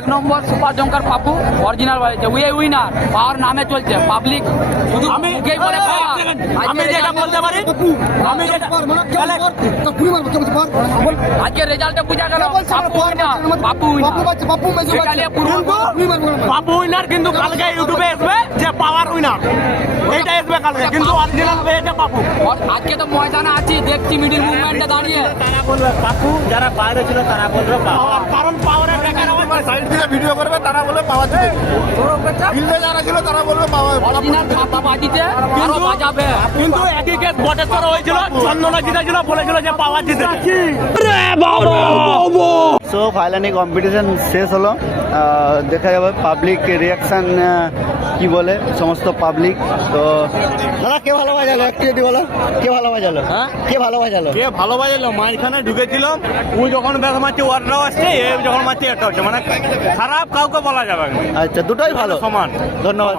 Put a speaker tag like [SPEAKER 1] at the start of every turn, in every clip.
[SPEAKER 1] এক নম্বর super জঙ্কার Papu original বাড়িতে উই উইনার পাওয়ার নামে চলছে। পাবলিক শুধু
[SPEAKER 2] আমি
[SPEAKER 1] বলে
[SPEAKER 2] আমি
[SPEAKER 1] আজকে
[SPEAKER 2] যেটা বলতে পারি আমি
[SPEAKER 1] আজকে রেজাল্টে বুঝা গেল। পাপু উইনার পাপু
[SPEAKER 2] কিন্তু কালকে ইউটিউবে আসবে যে পাওয়ার উইনার এইটা আসবে কালকে কিন্তু অরিজিনাল পেয়েছে বাবু।
[SPEAKER 1] আজকে তো ময়দানে আছি দেখছি মিডিল মুভমেন্টে দাঁড়িয়ে।
[SPEAKER 3] তারা বলবে পাপু যারা বাইরে ছিল তারা বলবে
[SPEAKER 2] পাওয়ার
[SPEAKER 4] সাইড থেকে ভিডিও করবে তারা বলে পাওয়া যাবে। ফিল্ডে যারা ছিল তারা বলবে পাওয়া
[SPEAKER 2] কিন্তু একই কেস বটেশ্বর হয়েছিল চন্দনা জিতেছিল বলেছিল যে পাওয়ার জিতেছে
[SPEAKER 3] সো ফাইনালি কম্পিটিশন শেষ হলো। আহ, দেখা যাবে পাবলিক রিয়াকশান কি বলে সমস্ত পাবলিক তো দাদা কে ভালো বাজালো? একটু যদি বলো কে ভালো বাজালো?
[SPEAKER 2] হ্যাঁ?
[SPEAKER 3] কে ভালো বাজালো?
[SPEAKER 2] কে ভালো বাজালো? মাঝখানে ঢুকেছিল ও যখন ব্যাস মারছে ওয়ারটাও আসছে এ যখন মারছে এটা হচ্ছে। মানে খারাপ কাউকে বলা যাবে না।
[SPEAKER 3] আচ্ছা দুটোই ভালো।
[SPEAKER 2] সমান।
[SPEAKER 3] ধন্যবাদ।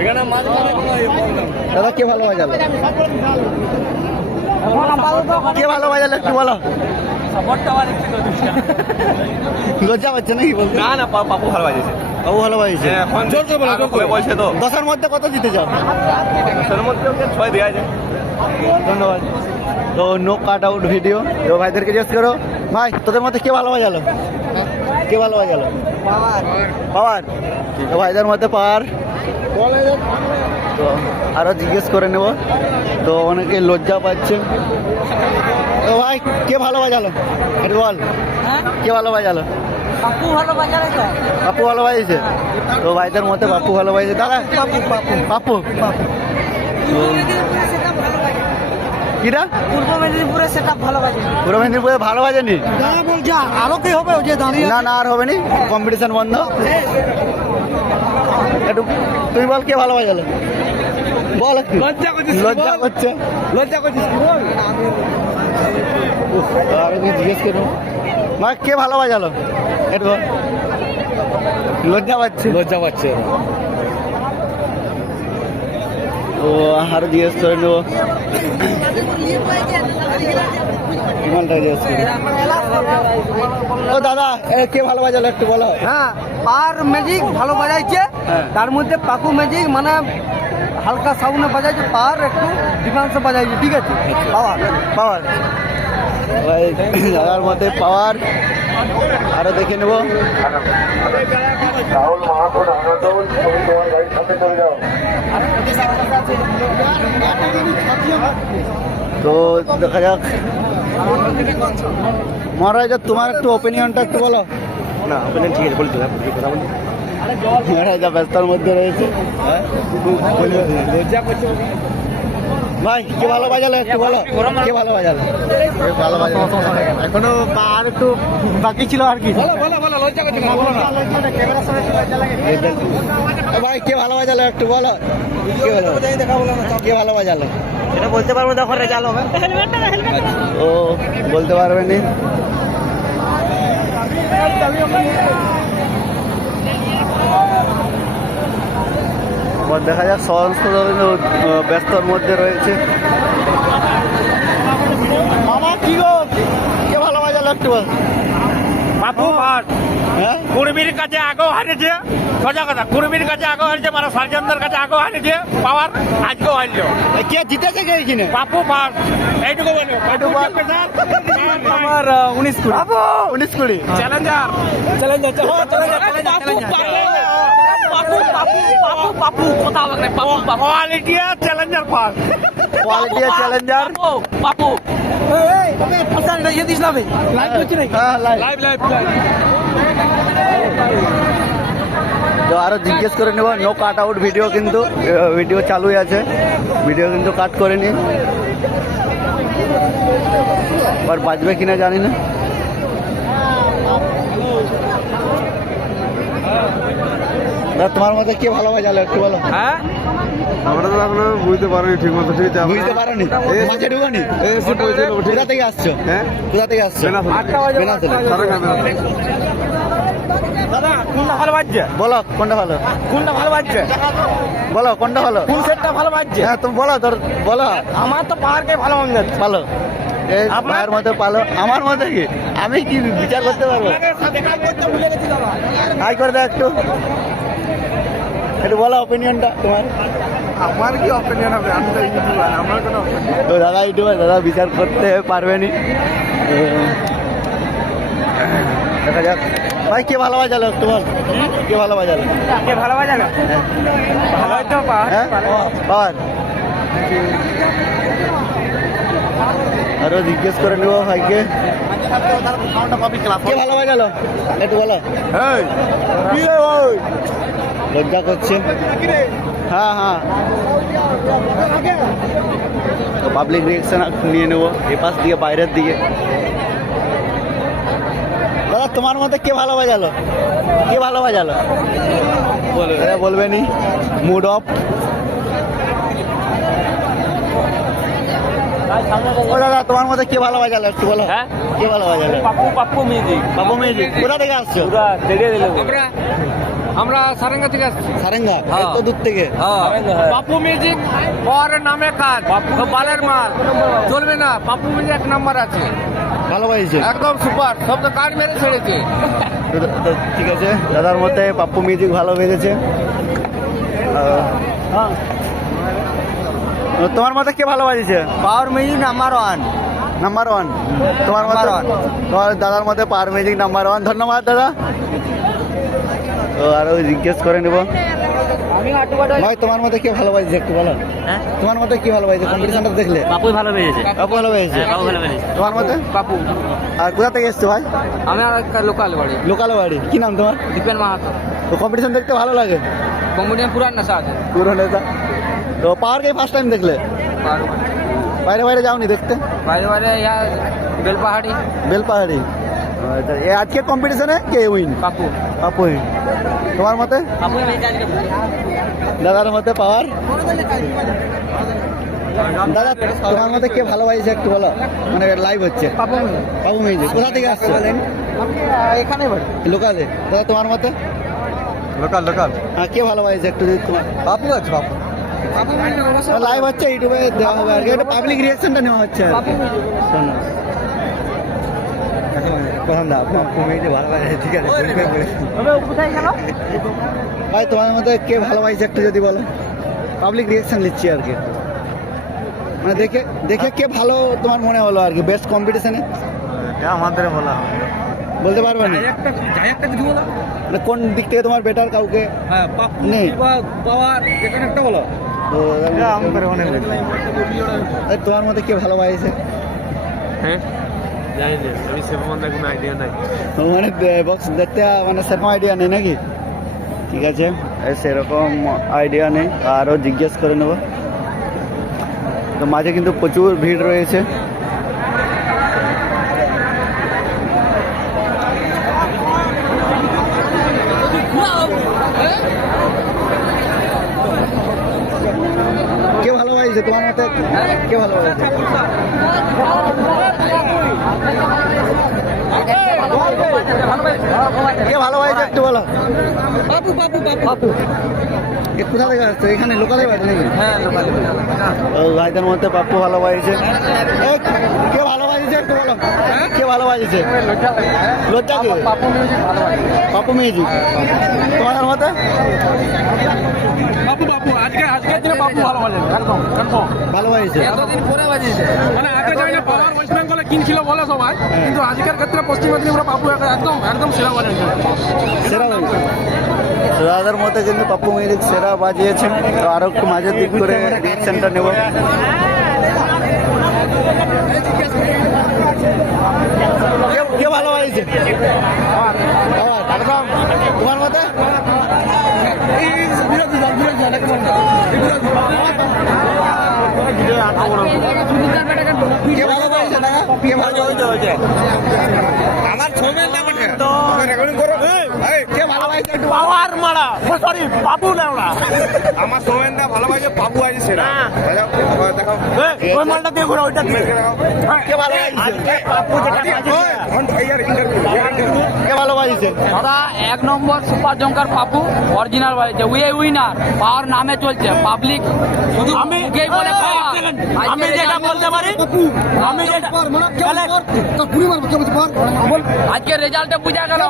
[SPEAKER 2] এখানে।
[SPEAKER 3] দাদা কে ভালো বাজালো? কে ভালো বাজালো একটু বলো? লজ্জা পাচ্ছে নাকি বলতে?
[SPEAKER 4] না না পাপু ভালো বাজেছে
[SPEAKER 3] বাবু ভালো বাজিয়েছে
[SPEAKER 4] জোর করে বলো জোর বলছে তো?
[SPEAKER 3] দশের মধ্যে কত দিতে চাও
[SPEAKER 4] তার মধ্যে ওকে ছয় দেওয়া যায়।
[SPEAKER 3] ধন্যবাদ। তো নো কাট আউট ভিডিও তো ভাইদেরকে জিজ্ঞেস করো। ভাই তোদের মধ্যে কে ভালো বাজালো কে ভালো বাজালো পাওয়ার। তো ভাইদের মধ্যে পাওয়ার। তো আরও জিজ্ঞেস করে নেব। তো অনেকে লজ্জা পাচ্ছে। তো ভাই কে ভালো বাজালো একটু বল। কে ভালো বাজালো
[SPEAKER 1] পাপু ভালো বাজারে তো?
[SPEAKER 3] ভাইদের মধ্যে পাপ্পু ভালো বাজিয়েছে দাদা কিরা?
[SPEAKER 1] পূর্ব মেদিনীপুরে সেটা ভালো বাজে।
[SPEAKER 3] পূর্ব মেদিনীপুরে ভালো বাজেনি?
[SPEAKER 1] দাদা বলছে আরও কি হবে যে দাঁড়িয়ে
[SPEAKER 3] না না আর হবে নি কম্পিটিশন বন্ধ। একটু তুই বল কে ভালো বাজালো? বল একটু।
[SPEAKER 2] লজ্জা করছিস,
[SPEAKER 3] লজ্জা করছে।
[SPEAKER 2] লজ্জা করছিস বল?
[SPEAKER 3] উফ, জিজ্ঞেস করো। মা কে ভালো বাজালো? একটু লজ্জা পাচ্ছে।
[SPEAKER 2] লজ্জা পাচ্ছে
[SPEAKER 3] ও আরও জিজ্ঞেস করে নেব। বিমানটা জিজ্ঞেস করি ও দাদা কে ভালো বাজালো একটু বলো।
[SPEAKER 1] হ্যাঁ পার ম্যাজিক ভালো বাজাইছে।
[SPEAKER 3] হ্যাঁ।
[SPEAKER 1] তার মধ্যে পাকু ম্যাজিক মানে হালকা সাউন্ডে বাজাইছে পার একটু ডিফান্সে বাজাইছে ঠিক আছে? পাওয়ার
[SPEAKER 3] পাওয়ার দাদার মধ্যে পাওয়ার। আরও দেখে নেব।
[SPEAKER 5] রাহুল মাহাতো ডাঙ্গাটোল তুমি তোমার গাড়ির সাথে চলে যাও।
[SPEAKER 3] তো দেখা যাক। মহারাজ তোমার একটু ওপিনিয়নটা একটু বলো।
[SPEAKER 4] না ওখানে ঠিক আছে বলছি কথা বলি
[SPEAKER 3] মহারাজ ব্যস্তর মধ্যে রয়েছে। ভাই কে ভালো বাজালো? একটু বলো। কে ভালো বাজালো? ভালো বাজালো
[SPEAKER 4] এখনও আর একটু বাকি ছিল আর কি।
[SPEAKER 3] বলো ও ভাই কে ভালো বাজালো একটু বলো। কে ভালো কে ভালো বাজালো?
[SPEAKER 1] এটা বলতে পারব রেজাল্ট হবে।
[SPEAKER 3] ও বলতে পারবেন এবার দেখা যাক সমস্ত কিন্তু ব্যস্তর মধ্যে রয়েছে। মামা কি গো? কে ভালো বল।
[SPEAKER 2] বাপু ভাট
[SPEAKER 3] হ্যাঁ?
[SPEAKER 2] কুড়মির কাছে আগেও হারিয়েছে। সোজা কথা কুড়মির কাছে আগেও হারিয়েছে মানে সার্জনদের কাছে আগেও হারিয়েছে পাওয়ার আজকেও হারলো
[SPEAKER 3] কে জিতেছে কে এখানে?
[SPEAKER 2] বাপু ভাট এইটুকু বলো। আমার
[SPEAKER 3] উনিশ কুড়ি। উনিশ কুড়ি।
[SPEAKER 2] চ্যালেঞ্জার
[SPEAKER 1] পাপু পাপু পাপু কথা বলে Papu Papu
[SPEAKER 2] challenger pass.
[SPEAKER 3] Quality challenger
[SPEAKER 1] Papu এই দিস না ভাই। লাইভ করছি নাকি?
[SPEAKER 3] হ্যাঁ লাইভ
[SPEAKER 2] লাইভ লাইভ
[SPEAKER 3] তো আরও জিজ্ঞেস করে নেব নো কাট আউট ভিডিও কিন্তু ভিডিও চালুই আছে। ভিডিও কিন্তু কাট করে নি। আর বাজবে কিনা জানি না। তোমার মধ্যে কে ভালো বাজালো একটু বলো।
[SPEAKER 2] হ্যাঁ?
[SPEAKER 4] আমরা তো এখনও বুঝতে পারিনি ঠিক মতো ঠিক আছে
[SPEAKER 3] বুঝতে পারোনি। মাঝে ঢুকানি? কোথা থেকে আসছো?
[SPEAKER 4] হ্যাঁ?
[SPEAKER 3] কোথা থেকে আসছো?
[SPEAKER 2] দাদা কোনটা ভালো বাজছে?
[SPEAKER 3] বলো কোনটা ভালো?
[SPEAKER 2] কোনটা ভালো বাজছে?
[SPEAKER 3] বলো কোনটা ভালো?
[SPEAKER 2] কোন সেটটা ভালো বাজছে?
[SPEAKER 3] হ্যাঁ তুমি বলো তোর বলো।
[SPEAKER 2] আমার তো পাহাড়কে ভালো মনে যাচ্ছে
[SPEAKER 3] ভালো। মতে পালো। আমার মতে কি? আমি কি বিচার করতে পারব? হাই করে দাও একটু। একটু বলো অপিনিয়নটা তোমার।
[SPEAKER 4] আমার কি অপিনিয়ন হবে? আমি তো ইউটিউবার আমার কোনো
[SPEAKER 3] তো দাদা ইউটিউবার দাদা বিচার করতে পারবেনি। দেখা যাক। ভাই কে ভালো বাজালো বল। কে ভালো বাজালো?
[SPEAKER 1] কে ভালো বাজালো? ভালো তো
[SPEAKER 3] হ্যাঁ পাওয়ার। আরও জিজ্ঞেস করে নেব ভাইকে। কে ভালো বাজালো? একটু বলো। লজ্জা করছে হ্যাঁ হ্যাঁ তো পাবলিক রিয়েকশন নিয়ে নেব এ পাশ দিয়ে বাইরের দিকে দাদা তোমার মতে কে ভালো বাজালো কে ভালো বাজালো বলবে নি মুড অফ ও দাদা তোমার মতে কে ভালো বাজালো একটু বলো
[SPEAKER 2] হ্যাঁ?
[SPEAKER 3] কে ভালো বাজালো
[SPEAKER 2] পাপ্পু পাপ্পু মিউজিক
[SPEAKER 3] বাবু মেজি কোথা থেকে আসছো
[SPEAKER 2] পুরা দেখে দিলে
[SPEAKER 1] আমরা সারেঙ্গা থেকে আসছি।
[SPEAKER 3] সারেঙ্গা
[SPEAKER 1] হ্যাঁ।
[SPEAKER 3] এত দূর থেকে?
[SPEAKER 1] পাপু মিউজিক পাওয়ারের নামে কাজ। বালের মাল। চলবে না পাপু মিউজিক এক নাম্বার আছে।
[SPEAKER 3] ভালো বাজিছে
[SPEAKER 1] একদম সুপার সব তো কাজ মেরে ছেড়েছে।
[SPEAKER 3] ঠিক আছে দাদার মতে পাপ্পু মিউজিক ভালো বেজেছে। তোমার মতে কে ভালো বাজিছে
[SPEAKER 1] power music number one
[SPEAKER 3] number one তোমার মতে তোমার দাদার মতে পাওয়ার মিউজিক নাম্বার ওয়ান ধন্যবাদ দাদা। তো আরও জিজ্ঞেস করে নেব। ভাই তোমার মতে কে ভালো বাজিছে একটু বলো?
[SPEAKER 2] হ্যাঁ?
[SPEAKER 3] তোমার মতে কি ভালো বাজিছে কম্পিটিশনটা দেখলে।
[SPEAKER 2] পাপুই ভালো পেয়েছে।
[SPEAKER 3] পাপ্পু ভালো বাজিছে
[SPEAKER 2] হ্যাঁ পাপু ভালো পেয়েছে।
[SPEAKER 3] তোমার মতে?
[SPEAKER 1] পাপু
[SPEAKER 3] আর কোথা থেকে এসছো ভাই?
[SPEAKER 1] আমি আর লোকাল বাড়ি।
[SPEAKER 3] লোকাল বাড়ি। কি নাম তোমার?
[SPEAKER 1] দীপেন মাহাতো।
[SPEAKER 3] তো কম্পিটিশন দেখতে ভালো লাগে?
[SPEAKER 1] কম্পিটিশন পুরান নেশা আছে।
[SPEAKER 3] পুরো নেতা তো পাওয়ার কে ফার্স্ট টাইম দেখলে? বাইরে বাইরে যাওনি দেখতে?
[SPEAKER 1] বাইরে বাইরে ইয়া বেলপাহাড়ি।
[SPEAKER 3] বেলপাহাড়ি। আজকে কম্পিটিশনে কে উইন
[SPEAKER 1] পাপু।
[SPEAKER 3] আপু উইন তোমার মতে? দাদার মতে পাওয়ার দাদা তোমার মতে কে ভালো বাজিছে একটু বলো? মানে লাইভ হচ্ছে।
[SPEAKER 1] পাপু
[SPEAKER 3] মিউজিক কোথা থেকে আসছে?
[SPEAKER 1] এখানে
[SPEAKER 3] লোকালে দাদা তোমার মতে?
[SPEAKER 4] লোকাল লোকাল
[SPEAKER 3] হ্যাঁ কে ভালো বাজিছে একটু যদি তোমার?
[SPEAKER 4] পাপু আছে পাপু।
[SPEAKER 3] লাইভ হচ্ছে ইউটিউবে দেওয়া হবে আর কি। এটা পাবলিক রিয়াকশনটা নেওয়া হচ্ছে আর কি। শোনো। দা পাপ্পু মিউজিক ভালো বাজে ঠিক আছে
[SPEAKER 1] কোথায় গেল?
[SPEAKER 3] ভাই তোমার মধ্যে কে ভালো বাজিছে একটু যদি বলো? পাবলিক রিয়াকশন নিচ্ছি আর কি। মানে দেখে দেখে কে ভালো তোমার মনে হলো আর কি বেস্ট কম্পিটিশনে
[SPEAKER 4] আমাদের বলা
[SPEAKER 3] বলতে পারবে না।
[SPEAKER 1] একটা যাই একটা বলো।
[SPEAKER 3] মানে কোন দিক থেকে তোমার বেটার কাউকে?
[SPEAKER 1] হ্যাঁ
[SPEAKER 3] নেই তোমার মধ্যে কে ভালো বাজিছে
[SPEAKER 2] হ্যাঁ। জানি না আমি
[SPEAKER 3] মানে বক্স দেখতে মানে সেরকম আইডিয়া নেই নাকি? ঠিক আছে সেরকম আইডিয়া নেই, আরও জিজ্ঞেস করে নেব। তো মাঝে কিন্তু প্রচুর ভিড় রয়েছে। কে তোমার মতে কে ভালো কে ভালো বাজিছে একটু বলো?
[SPEAKER 1] পাপু পাপু
[SPEAKER 3] এ কোথা থেকে আসছো? এখানে লোকালে বাড়ি নাকি?
[SPEAKER 1] হ্যাঁ লোকাল
[SPEAKER 3] ভাইদের মধ্যে পাপ্পু ভালো এই, কে ভালো একটু বলো? কে ভালো বাজিছে লজ্জা কে?
[SPEAKER 1] পাপু মিউজিক ভালো
[SPEAKER 3] পাপ্পু মিউজিক। তোমাদের মতে?
[SPEAKER 2] আজকের দিনে পাপু ভালো বাজে একদম কনফার্ম
[SPEAKER 3] ভালো বাজিছে
[SPEAKER 1] এতদিন পরে বাজিয়েছে।
[SPEAKER 2] মানে আগে জানি না পাওয়ার ওয়েস্ট বেঙ্গলে কিনছিল বলে সবাই কিন্তু আজকের ক্ষেত্রে পশ্চিম মেদিনীপুরে পাপু একদম একদম সেরা বাজাইছে।
[SPEAKER 3] সেরা বাজিছে তো দাদার মতে কিন্তু পাপ্পু মিউজিক সেরা বাজিয়েছেন। তো আরও একটু মাঝের দিক করে রিয়েকশনটা নেব। কে- কে ভালো বাজিছে একদম। তোমার মতে?
[SPEAKER 4] আমার ছবি নাম
[SPEAKER 3] কে ভালো বাজিছে একটু
[SPEAKER 2] পাওয়ার মারা। সরি বাবু লেওড়া
[SPEAKER 4] আমার সোমেনদা ভালোবাসে বাবু আছে সেটা। দেখাও।
[SPEAKER 2] ওই মালটা দিয়ে ঘুরে ওইটা দিয়ে।
[SPEAKER 3] কে ভালো বাজিছে
[SPEAKER 2] বাবু যেটা
[SPEAKER 4] ওই, on air interview,
[SPEAKER 3] কে ভালো বাজিছে
[SPEAKER 6] দাদা এক নম্বর সুপার জঙ্কার পাপু অরিজিনাল বাড়িতে। উই উইনার পাওয়ার নামে চলছে পাবলিক শুধু
[SPEAKER 2] আমি
[SPEAKER 6] বলে
[SPEAKER 2] আমি
[SPEAKER 6] আজকে
[SPEAKER 2] যেটা বলতে পারি আমি যেটা
[SPEAKER 6] আজকে রেজাল্টে বুঝা গেল।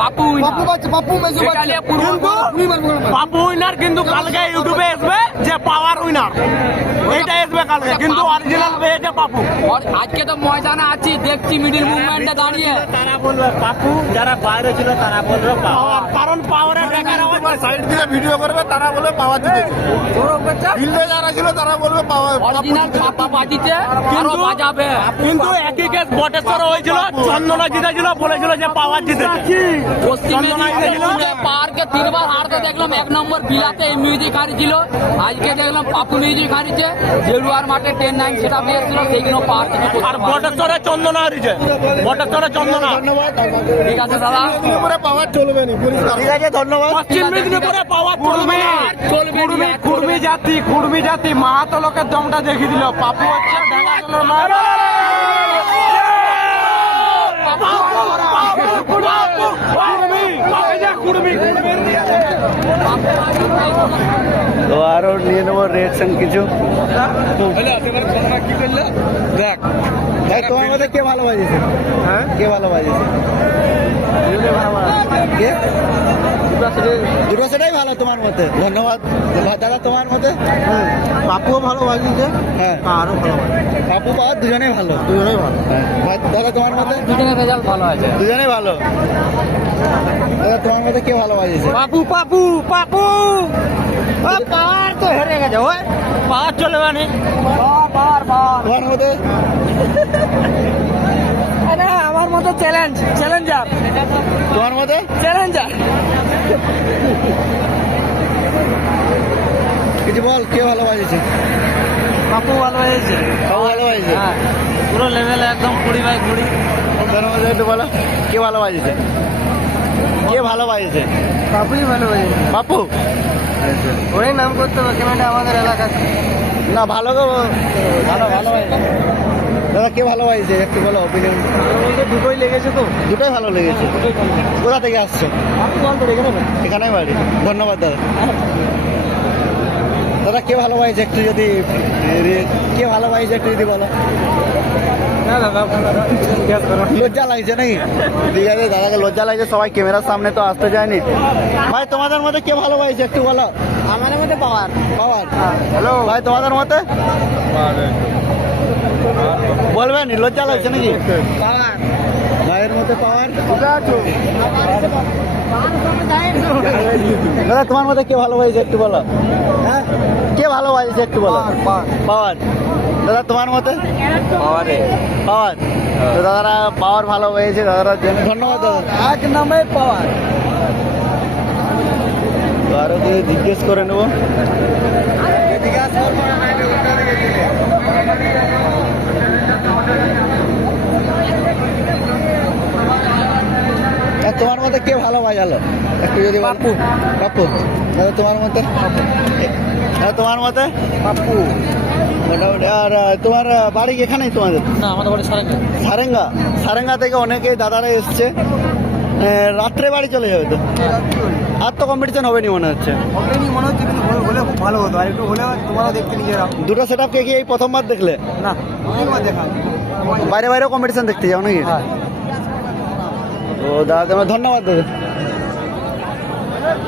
[SPEAKER 6] পাপু winner।
[SPEAKER 2] উইনার কিন্তু কালকে ইউটিউবে আসবে যে পাওয়ার উইনার এইটা আসবে কালকে কিন্তু অরিজিনাল
[SPEAKER 6] আজকে তো ময়দানে আছি দেখছি মিডিল মুভমেন্টে দাঁড়িয়ে।
[SPEAKER 2] তারা বলবে বাপু যারা বাইরে ছিল তারা বলবে পাওয়ার। কারণ পাওয়ারের দেখার
[SPEAKER 4] তোমার সাইড দিয়ে ভিডিও করবে তারা বলে পাওয়া জিতেছে ফিল্ডে যারা ছিল তারা বলবে পাওয়া
[SPEAKER 6] অরিজিনাল পাপা বাজিতে আরও
[SPEAKER 2] কিন্তু
[SPEAKER 6] বাজাবে।
[SPEAKER 2] কিন্তু একই কেস বটেশ্বর হয়েছিল চন্দনা জিতেছিল বলেছিল যে পাওয়ার জিতেছে
[SPEAKER 6] পার্কে তিনবার হারতে দেখলাম এক নম্বর বিলাতে এই মিউজিক হারিয়েছিল আজকে দেখলাম পাপু মিউজিক হারিয়েছে জেলুয়ার মাঠে টেন নাইন সেটা পেয়েছিল সেইগুলো পার কিছু করতে
[SPEAKER 2] আর। বটেশ্বরে চন্দনা হারিয়েছে বটেশ্বরে চন্দনা
[SPEAKER 6] ঠিক আছে দাদা
[SPEAKER 4] পাওয়ার চলবে না
[SPEAKER 3] ঠিক আছে ধন্যবাদ
[SPEAKER 2] পশ্চিম মেদিনীপুরে পাওয়ার চলবে
[SPEAKER 6] চলবে
[SPEAKER 2] কুর্মি কুর্মি জাতি কুর্মি জাতি মাহাতো লোকের দমটা দেখিয়ে দিল পাপু হচ্ছে
[SPEAKER 3] তো আরও নিয়ে নেব রিয়েকশন কিছু।
[SPEAKER 4] দেখ।
[SPEAKER 3] তোমার মধ্যে কে ভালো হ্যাঁ কে ভালো বাজিছে কে? দুটো সেটাই ভালো তোমার মতে ধন্যবাদ। দাদা তোমার মতে পাপুও ভালো বাজিছে হ্যাঁ। আরও ভালো পাপু পাওয়ার দুজনেই ভালো। দুজনেই ভালো। দাদা তোমার মতে
[SPEAKER 6] দুজনের রেজাল্ট ভালো আছে।
[SPEAKER 3] দুজনেই ভালো। দাদা তোমার মতে কে ভালো বাজিছে
[SPEAKER 2] পাপু পাপু পাপু পাওয়ার তো হেরে গেছে ওই পাওয়ার চলে মানে।
[SPEAKER 3] তোমার মতে
[SPEAKER 6] মতো চ্যালেঞ্জ চ্যালেঞ্জার
[SPEAKER 3] তোমার মতে?
[SPEAKER 6] চ্যালেঞ্জার
[SPEAKER 3] কিছু বল কে ভালো বাজিছে
[SPEAKER 6] পাপু ভালো হয়েছে
[SPEAKER 3] পাপু ভালো বাজিছে
[SPEAKER 6] পুরো লেভেল একদম কুড়ি বাই কুড়ি।
[SPEAKER 3] তার মধ্যে একটু বলো কে ভালো বাজিছে কে ভালো বাজিছে
[SPEAKER 1] পাপুই ভালো হয়েছে
[SPEAKER 3] বাপু।
[SPEAKER 1] ওই নাম করতে হবে কেন আমাদের এলাকাতে
[SPEAKER 3] না ভালো ভালো ভালো বাজিছে দাদা কে ভালো বাজিছে একটু বলো অপিনিয়ন
[SPEAKER 1] দুটোই লেগেছে তো।
[SPEAKER 3] দুটোই ভালো লেগেছে। কোথা থেকে আসছো? এখানেই বাড়ি। ধন্যবাদ দাদা। দাদা কে ভালো বাজিছে একটু যদি কে ভালো বাজিছে একটু যদি বলো।
[SPEAKER 1] না দাদা
[SPEAKER 3] লজ্জা লাগছে নাকি? ঠিক আছে দাদাকে লজ্জা লাগছে সবাই ক্যামেরার সামনে তো আসতে চায়নি ভাই তোমাদের মধ্যে কে ভালো বাজিছে একটু বলো?
[SPEAKER 1] আমাদের মধ্যে পাওয়ার।
[SPEAKER 3] পাওয়ার।
[SPEAKER 1] হ্যালো
[SPEAKER 3] ভাই তোমাদের মতে? বলবেন লজ্জা লাগছে নাকি?
[SPEAKER 1] পাওয়ার
[SPEAKER 3] পাওয়ার দাদা তোমার মধ্যে কে ভালো বাজিছে একটু বলো। হ্যাঁ? কে ভালো বাজিছে একটু বলো। পাওয়ার দাদা তোমার মতে?
[SPEAKER 1] পাওয়ারে
[SPEAKER 3] পাওয়ার তো দাদারা পাওয়ার ভালো হয়েছে দাদারা ধন্যবাদ দাদা।
[SPEAKER 1] এক নামে পাওয়ার
[SPEAKER 3] আরও জিজ্ঞেস করে নেব? তোমার মতে কে ভালো বাজালো? একটু যদি বাপু বাপু দাদা তোমার মতে? দাদা তোমার মতে? বাপু আর তোমার বাড়ি এখানেই তোমাদের?
[SPEAKER 6] না আমাদের বাড়ি সারেঙ্গা।
[SPEAKER 3] সারেঙ্গা? সারেঙ্গা থেকে অনেকেই দাদারা এসছে। রাত্রে বাড়ি চলে যাবে তো? আর তো কম্পিটিশন হবে নি মনে হচ্ছে।
[SPEAKER 1] ওকেনি মনে হচ্ছে কিন্তু হলে- খুব ভালো হতো। আর একটু হলে তোমরাও দেখতে নিজেরা
[SPEAKER 3] দুটো সেট কে কি এই প্রথমবার দেখলে?
[SPEAKER 1] না দেখা
[SPEAKER 3] বাইরে বাইরেও কম্পিটিশন দেখতে যাও নাকি?
[SPEAKER 1] হ্যাঁ।
[SPEAKER 3] তো দাদা তোমার ধন্যবাদ দাদা।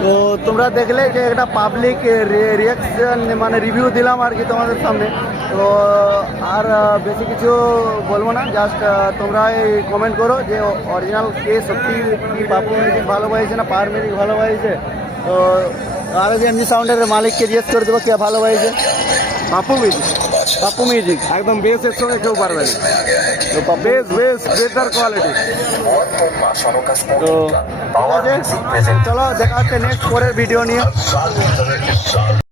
[SPEAKER 3] তো তোমরা দেখলে যে একটা পাবলিক রিয়াকশন মানে রিভিউ দিলাম আর কি তোমাদের সামনে। তো আর বেশি কিছু বলব না জাস্ট তোমরা কমেন্ট করো যে অরিজিনাল কে সত্যি কি পাপু মিউজিক ভালো পাইছে না পার মিউজিক ভালো পাইছে তো আর যে এমনি সাউন্ডের মালিককে জিজ্ঞেস করে দেবো কে ভালো পাইছে পাপু মিউজিক পাপু মিউজিক
[SPEAKER 4] একদম বেসের সঙ্গে কেউ পারবে না।
[SPEAKER 3] তো Papu
[SPEAKER 4] bass bass better quality
[SPEAKER 3] তো চলো দেখা হচ্ছে নেক্সট পরের ভিডিও নিয়ে।